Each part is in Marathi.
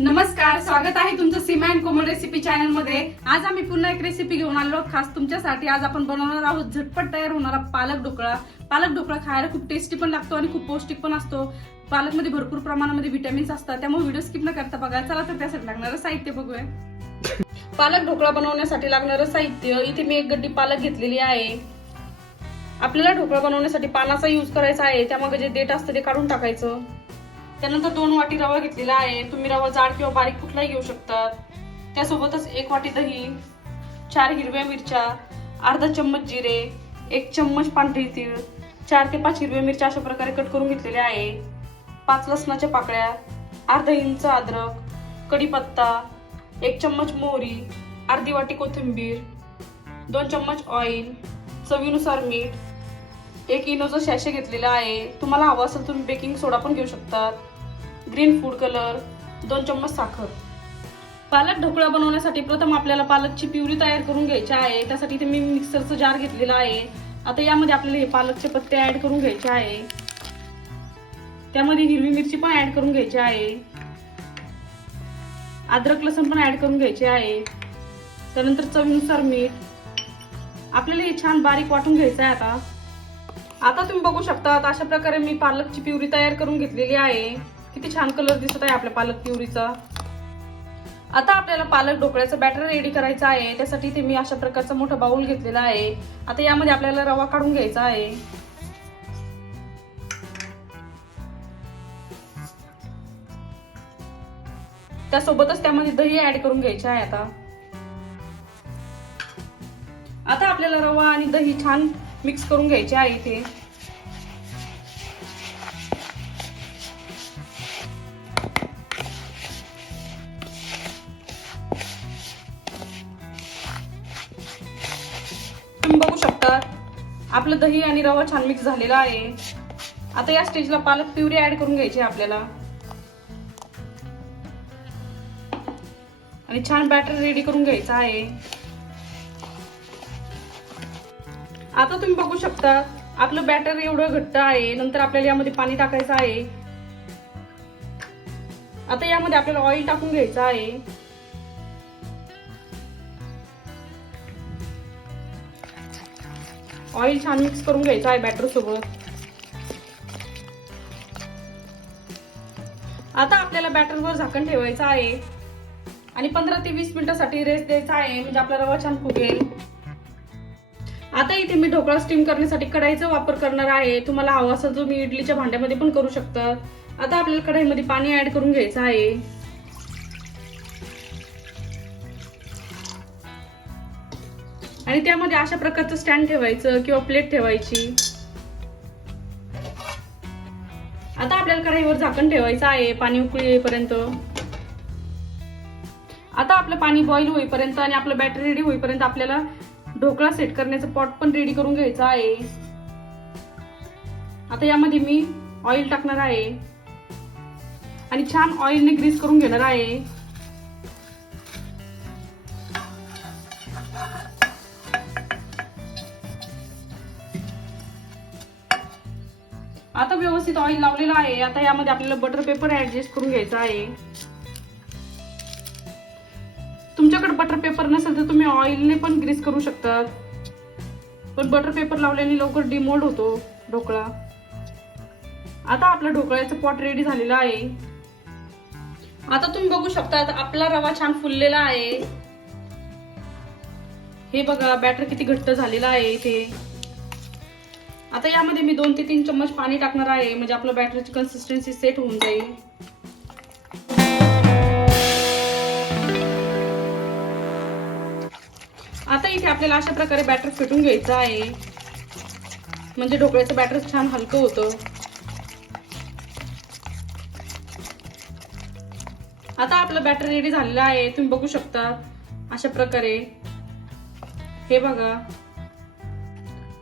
नमस्कार स्वागत आहे तुमचं सीमा अँड कोमल रेसिपी चॅनलमध्ये. आज आम्ही पुन्हा एक रेसिपी घेऊन आलो खास तुमच्यासाठी. आज आपण बनवणार आहोत झटपट तयार होणारा पालक ढोकळा. पालक ढोकळा खायला खूप टेस्टी पण लागतो आणि खूप पौष्टिक पण असतो. पालकमध्ये भरपूर प्रमाणामध्ये विटॅमिन्स असतात. त्यामुळे व्हिडिओ स्किप न करता बघा. चला तर त्यासाठी लागणारं साहित्य बघूया. पालक ढोकळा बनवण्यासाठी लागणारं साहित्य. इथे मी एक गड्डी पालक घेतलेली आहे. आपल्याला ढोकळा बनवण्यासाठी पानाचा यूज करायचा आहे. त्यामागे जे देठ असतं ते काढून टाकायचं. त्यानंतर दोन वाटी रवा घेतलेला आहे. तुम्ही रवा जाड किंवा बारीक कुठलाही घेऊ शकतात. त्यासोबतच एक वाटी दही चार हिरव्या मिरच्या अर्धा चम्मच जिरे एक चम्मच पांढरी तीळ चार ते पाच हिरव्या मिरच्या अशा प्रकारे कट करून घेतलेल्या आहे. पाच लसणाच्या पाकळ्या अर्धा इंच अद्रक कढीपत्ता एक चम्मच मोहरी अर्धी वाटी कोथिंबीर दोन चम्मच ऑइल चवीनुसार मीठ एक इनोचं शॅशे घेतलेला आहे. तुम्हाला हवं असेल तुम्ही बेकिंग सोडा पण घेऊ शकतात. ग्रीन फूड कलर दोन चम्मच साखर. पालक ढोकळा बनवण्यासाठी प्रथम आपल्याला पालकची प्युरी तयार करून घ्यायची आहे. त्यासाठी इथे मी मिक्सरचं जार घेतलेला आहे. आता यामध्ये आपल्याला हे पालकचे पत्ते ऍड करून घ्यायचे आहे. त्यामध्ये हिरवी मिरची पण ऍड करून घ्यायची आहे. अद्रक लसूण पण ऍड करून घ्यायचे आहे. त्यानंतर चवीनुसार मीठ. आपल्याला हे छान बारीक वाटून घ्यायचं आहे आता. आता तुम्ही बघू शकता अशा प्रकारे मी पालकची प्युरी तयार करून घेतलेली आहे. किती छान कलर दिसत आहे आपल्या पालक प्युरीचा आता आपल्याला पालक ढोकळ्याचं बॅटर रेडी करायचं आहे. त्यासाठी ते मी अशा प्रकारचा मोठा बाउल घेतलेला आहे. आता यामध्ये आपल्याला रवा काढून घ्यायचा आहे. त्यासोबतच त्यामध्ये दही ऍड करून घ्यायचे आहे आता. आता आपल्याला रवा आणि दही छान मिक्स करून घ्यायचे आहे इथे. आपलं दही आणि रवा छान मिक्स झालेला आहे. आता या स्टेजला पालक प्युरी ऍड करून घ्यायची आहे आपल्याला. आणि छान बॅटर रेडी करून घ्यायचं आहे. आता तुम्ही बघू शकता आपलं बॅटर एवढं घट्ट आहे नंतर आपल्याला यामध्ये पाणी टाकायचं आहे. आता यामध्ये आपल्याला ऑइल टाकून घ्यायचं आहे. ऑइल छान मिक्स करून घ्यायचं आहे बॅटर सोबत. आता आपल्याला बॅटरवर झाकण ठेवायचं आहे. आणि पंधरा ते वीस मिनिटासाठी रेस्ट द्यायचा आहे म्हणजे आपला रवा छान फुगेल. आता इथे मी ढोकळा स्टीम करण्यासाठी कढाईचा वापर करणार आहे. तुम्हाला हवा असेल तर तुम्ही इडलीच्या भांड्यामध्ये पण करू शकता. आता आपल्याला कढाईमध्ये पाणी ऍड करून घ्यायचं आहे. आणि त्यामध्ये अशा प्रकारचं स्टँड ठेवायचं किंवा प्लेट ठेवायची. आता आपल्याला कढाईवर झाकण ठेवायचं आहे पाणी उकळी येईपर्यंत. आता आपलं पाणी बॉईल होईपर्यंत आणि आपलं बॅटर रेडी होईपर्यंत आपल्याला ढोकळा सेट करण्याचं पॉट पण रेडी करून घ्यायचं आहे. आता यामध्ये मी ऑइल टाकणार आहे. आणि छान ऑइलने ग्रीस करून घेणार आहे. व्यवस्थित ऑइल लावलेलं आहे. आता यामध्ये आपल्याला बटर पेपर ऍडजस्ट करून घ्यायचा आहे. तुमच्याकडे बटर पेपर नसेल तर तुम्ही ऑइलने पण ग्रीस करू शकतात. पण बटर पेपर लावल्याने लवकर डिमोल्ड होतो ढोकळा. आता आपला ढोकळ्याचं पॉट रेडी झालेला आहे. आता तुम्ही बघू शकता आपला रवा छान फुललेला आहे. हे बघा बॅटर किती घट्ट झालेला आहे इथे. आता यामध्ये मी दोन ते तीन चम्मच पाणी टाकणार आहे. म्हणजे आपलं बॅटरची कन्सिस्टन्सी सेट होऊन जाईल. आता इथे आपल्याला अशा प्रकारे बॅटर फिटून घ्यायचं आहे. म्हणजे ढोकळ्याचं बॅटर छान हलकं होतं. आता आपलं बॅटर रेडी झालेलं आहे. तुम्ही बघू शकता अशा प्रकारे. हे बघा.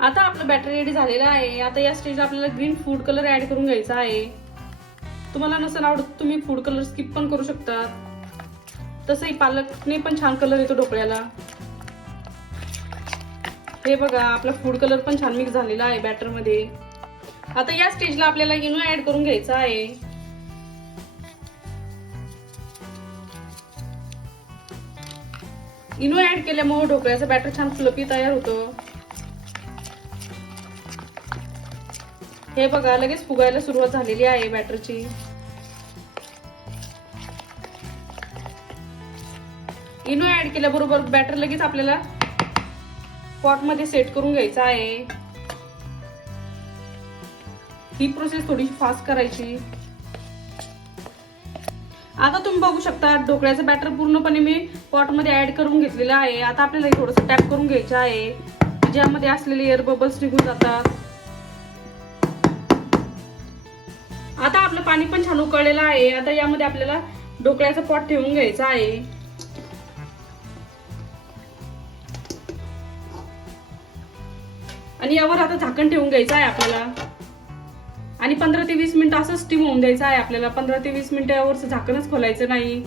आता आपलं बॅटर रेडी झालेलं आहे. आता या स्टेजला आपल्याला ग्रीन फूड कलर ऍड करून घ्यायचा आहे. तुम्हाला नसेल आवडत तुम्ही फूड कलर स्किप पण करू शकता तसंही पालकने पण छान कलर येतो ढोकळ्याला. हे बघा आपला फूड कलर पण छान मिक्स झालेला आहे बॅटरमध्ये आता या स्टेजला आपल्याला इनो ऍड करून घ्यायचा आहे. इनो ऍड केल्यामुळे ढोकळ्याचं बॅटर छान फ्लपी तयार होतं. हे बघा लगेच फुगायला सुरुवात झालेली आहे बॅटरची. इनो ऍड केल्याबरोबर बॅटर लगेच आपल्याला पॉटमध्ये सेट करून घ्यायचा आहे. ही प्रोसेस थोडी फास्ट करायची. आता तुम्ही बघू शकता ढोकळ्याचं बॅटर पूर्णपणे मी पॉटमध्ये ऍड करून घेतलेलं आहे. आता आपल्याला थोडंसं टॅप करून घ्यायचं आहे. ज्यामध्ये असलेले एअर बबल्स निघून जातात. पाणी पण छान उकळलेलं आहे. आता यामध्ये आपल्याला ढोकळ्याचा पॉट ठेवून घ्यायचा आहे. आणि यावर आता झाकण ठेवून घ्यायचं आहे आपल्याला. आणि पंधरा ते वीस मिनिटं असं स्टीम होऊन द्यायचं आहे आपल्याला. पंधरा ते वीस मिनिटं यावर झाकणच खोलायचं नाही.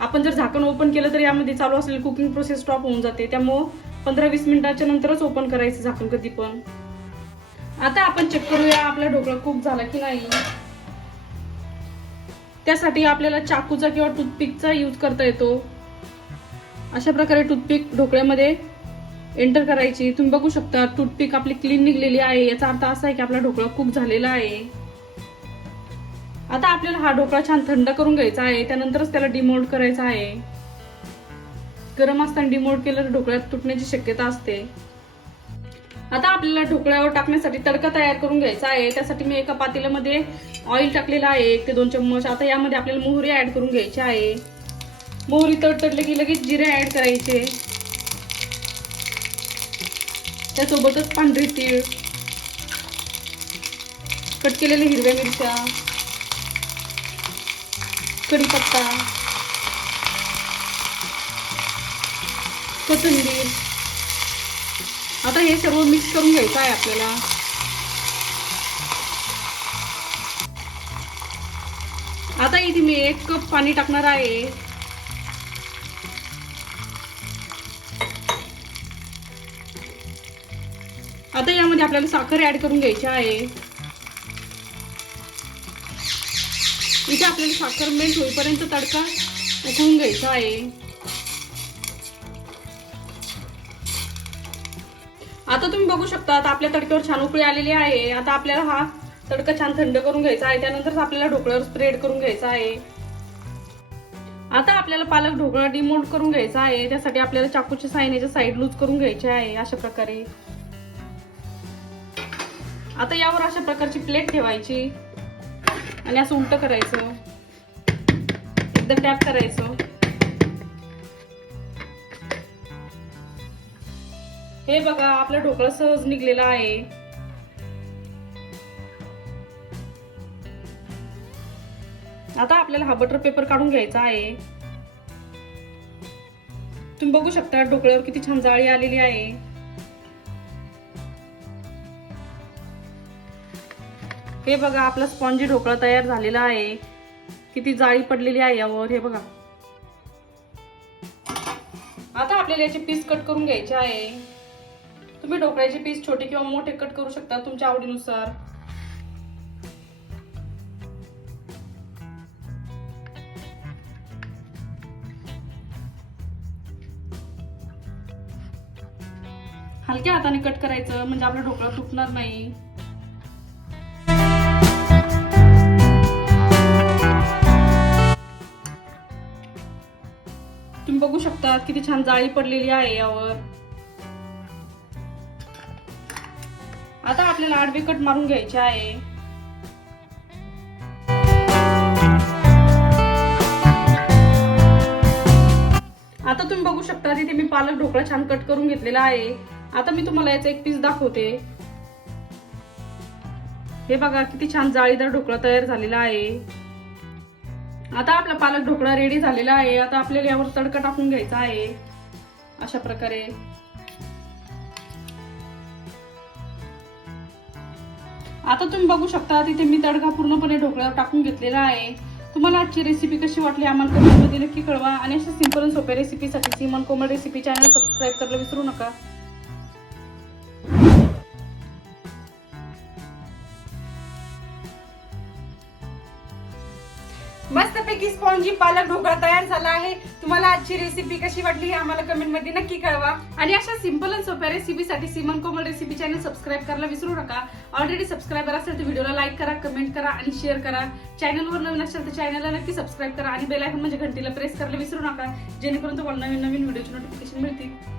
आपण जर झाकण ओपन केलं तर यामध्ये चालू असलेली कुकिंग प्रोसेस स्टॉप होऊन जाते. त्यामुळं पंधरा वीस मिनिटाच्या नंतरच ओपन करायचं झाकण कधी पण आता आपण चेक करूया आपला ढोकळा कुक झाला की नाही. त्यासाठी आपल्याला चाकूचा किंवा टूथपिकचा यूज करता येतो. अशा प्रकारे टूथपिक ढोकळ्यामध्ये एंटर करायची. तुम्ही बघू शकता टूथपिक आपली क्लीन निघलेली आहे. याचा अर्थ असा आहे की आपला ढोकळा खूप झालेला आहे. आता आपल्याला हा ढोकळा छान थंड करून घ्यायचा आहे. त्यानंतरच त्याला डिमोल्ड करायचा आहे. गरम असताना डिमोल्ड केलं तर ढोकळ्यात तुटण्याची शक्यता असते. आता आपल्याला ढोकळ्यावर टाकण्यासाठी तडका तयार करून घ्यायचा आहे. त्यासाठी मी एका पातेल्यामध्ये ऑइल टाकलेलं आहे एक ते दोन चम्मच. आता यामध्ये आपल्याला मोहरी ऍड करून घ्यायची आहे. मोहरी तडतडले की लगेच जिरे ऍड करायचे. त्यासोबतच पांढरी तीळ. कट केलेल्या हिरव्या मिरच्या. कढीपत्ता. कोथिंबीर. आता हे सर्व मिक्स करून घ्यायचं आहे आपल्याला. आता इथे मी एक कप पाणी टाकणार आहे. आता यामध्ये आपल्याला साखर ऍड करून घ्यायची आहे. इथे आपल्याला साखर मेल्ट होईपर्यंत तडका उकळून घ्यायचा आहे. आता तुम्ही बघू शकता आता आपल्या तडक्यावर छान उकळी आलेली आहे. आता आपल्याला हा तडका छान थंड करून घ्यायचा आहे. त्यानंतर आपल्याला ढोकळ्यावर स्प्रेड करून घ्यायचा आहे. आता आपल्याला पालक ढोकळा डिमोल्ड करून घ्यायचा आहे. त्यासाठी आपल्याला चाकूच्या साईनेच्या साईड लूज करून घ्यायचे आहे अशा प्रकारे. आता यावर अशा प्रकारची प्लेट ठेवायची. आणि असं उलट करायचं. एकदा टॅप करायचं. हे बघा आपला ढोकळा सहज निघलेला आहे. आता आपल्याला हा बटर पेपर काढून घ्यायचा आहे. तुम्ही बघू शकता ढोकळ्यावर किती छान जाळी आलेली आहे. हे बघा आपला स्पॉन्जी ढोकळा तयार झालेला आहे. किती जाळी पडलेली आहे यावर हे बघा. आता आपल्याला याचे पीस कट करून घ्यायचे आहे. तुम्ही ढोकळ्याचे पीस छोटे किंवा मोठे कट करू शकता तुमच्या आवडीनुसार. हलक्या हाताने कट करायचं म्हणजे आपला ढोकळा तुटणार नाही. तुम्ही बघू शकता किती छान जाळी पडलेली आहे यावर. आता आपल्याला आडवे कट मारून घ्यायचे आहे. आता तुम्ही बघू शकता तिथे मी पालक ढोकळा छान कट करून घेतलेला आहे. आता मी तुम्हाला याचा एक पीस दाखवते. हे बघा किती छान जाळीदार ढोकळा तयार झालेला आहे. आता आपला पालक ढोकळा रेडी झालेला आहे. आता आपल्याला यावर तडका टाकून घ्यायचा आहे. अशा प्रकारे. आता तुम्ही बघू शकता तिथे मी तडका पूर्णपणे ढोकळ्यावर टाकून घेतलेला आहे. तुम्हाला आजची रेसिपी कशी वाटली आम्हाला कमेंटमध्ये नक्की कळवा. आणि अशा सिंपल आणि सोप्या रेसिपीसाठी सीमन कोमल रेसिपी चॅनल सबस्क्राईब करायला विसरू नका. मस्तपैकी स्पॉन्जी पालक ढोकळा तयार झाला आहे. तुम्हाला आजची रेसिपी कशी वाटली हे आम्हाला कमेंटमध्ये नक्की कळवा. आणि अशा सिंपल आणि सोप्या रेसिपीसाठी Siman Komal recipe channel subscribe करायला विसरू नका. ऑलरेडी सबस्क्रायबर असेल तर व्हिडिओला लाईक करा कमेंट करा आणि शेअर करा. चॅनलवर नवीन असेल तर चॅनलला नक्की सबस्क्राईब करा आणि बेल आयकॉन म्हणजे घंटीला प्रेस करायला विसरू नका. जेणेकरून तुम्हाला नवीन नवीन व्हिडिओची नोटिफिकेशन मिळतील.